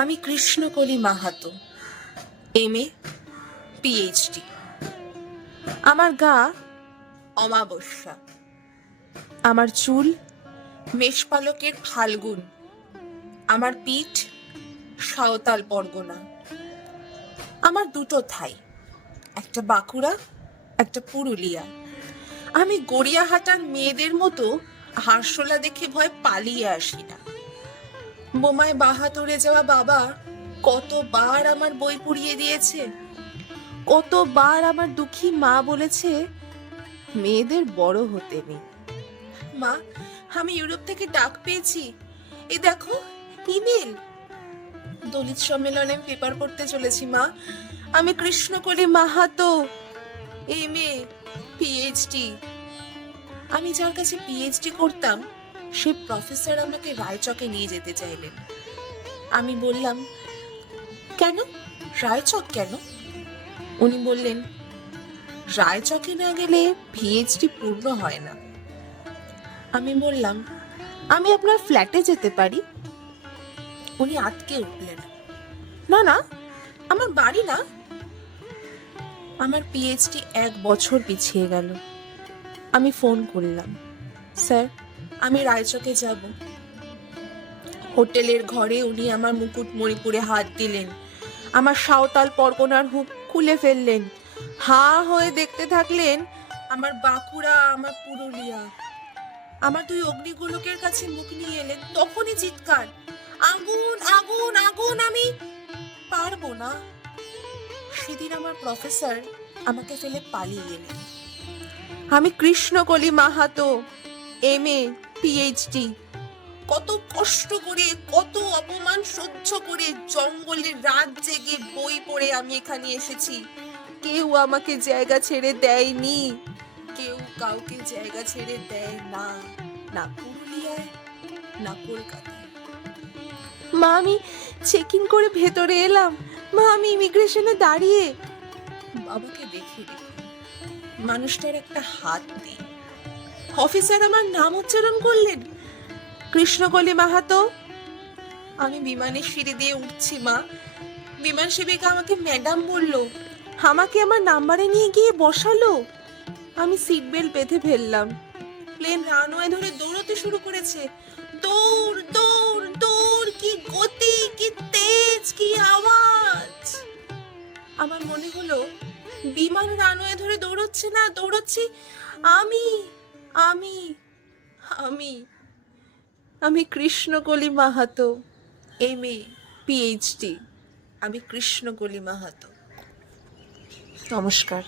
আমি Krishnakoli Mahato, MA PhD। আমার গা অমাবস্যা, আমার চুল মেষপালকের ফাল্গুন, আমার পিঠ সাঁওতাল পরগনা। আমার দুটো থাই, একটা বাঁকুড়া, একটা পুরুলিয়া। আমি গড়িয়াহাটার মেয়েদের মতো হারশোলা দেখে ভয় পালিয়ে আসি না। বোমায় বাহাতুরে যাওয়া বাবা কতবার আমার বই পুড়িয়ে দিয়েছে, কতবার আমার দুঃখী মা বলেছে মেয়েদের বড় হতে নেই। মা, আমি ইউরোপ থেকে ডাক পেয়েছি, এই দেখো ইমেল। দলিত সম্মেলনে পেপার পড়তে চলেছি মা। আমি কৃষ্ণকলি মাহাতো, MA PhD। আমি যার কাছে PhD করতাম সে প্রফেসর আমাকে রায়চকে নিয়ে যেতে চাইলেন। আমি বললাম, কেন রায়চক কেন? উনি বললেন, রায়চকে না গেলে PhD পূর্ণ হয় না। আমি বললাম, আমি আপনার ফ্ল্যাটে যেতে পারি। উনি আটকে উঠলেন, না না, আমার বাড়ি না। আমার PhD 1 বছর পিছিয়ে গেল। আমি ফোন করলাম, স্যার আমি রায়চকে যাব। হোটেলের ঘরে উনি আমার মুকুট মণিপুরে হাত দিলেন, আমার সাঁওতাল পরগনার হুক খুলে ফেললেন, হাঁ হয়ে দেখতে থাকলেন আমার বাঁকুড়া, আমার পুরুলিয়া। আমার 2 অগ্নিগোলকের কাছে মুখ নিয়ে এলেন, তখনই চিৎকার, আগুন আগুন আগুন, আমি পারবো না। সেদিন আমার প্রফেসর আমাকে ফেলে পালিয়ে গেলেন। আমি কৃষ্ণকলি মাহাতো, MA PhD। কত কষ্ট করে, কত অপমান সহ্য করে জঙ্গলে রাত জেগে বই পড়ে আমি এখানে এসেছি। কেউ আমাকে জায়গা ছেড়ে দেয়নি, কেউ কাউকে জায়গা ছেড়ে দেয় না, না পুরুলিয়ায় না কলকাতায়। মা, আমি চেকিং করে ভেতরে এলাম। মা, আমি ইমিগ্রেশনে দাঁড়িয়ে বাবাকে দেখে মানুষটার একটা হাত দিই। অফিসার আমার নাম উচ্চারণ করলেন, কৃষ্ণকলি মাহাতো। আমি বিমানের সিঁড়ি দিয়ে উঠছি মা। বিমান সেবিকা আমাকে ম্যাডাম বলল, আমাকে আমার নাম্বারে নিয়ে গিয়ে বসালো। আমি সিট বেল্ট বেঁধে ফেললাম। প্লেন রানওয়ে ধরে দৌড়তে শুরু করেছে। দৌড় দৌড় দৌড়, কি গতি, কি তেজ, কি আওয়াজ! আমার মনে হলো বিমান রানওয়ে ধরে দৌড়চ্ছে না, দৌড়চ্ছি আমি আমি আমি আমি কৃষ্ণকলি মাহাতো, MA PhD। আমি কৃষ্ণকলি মাহাতো। নমস্কার।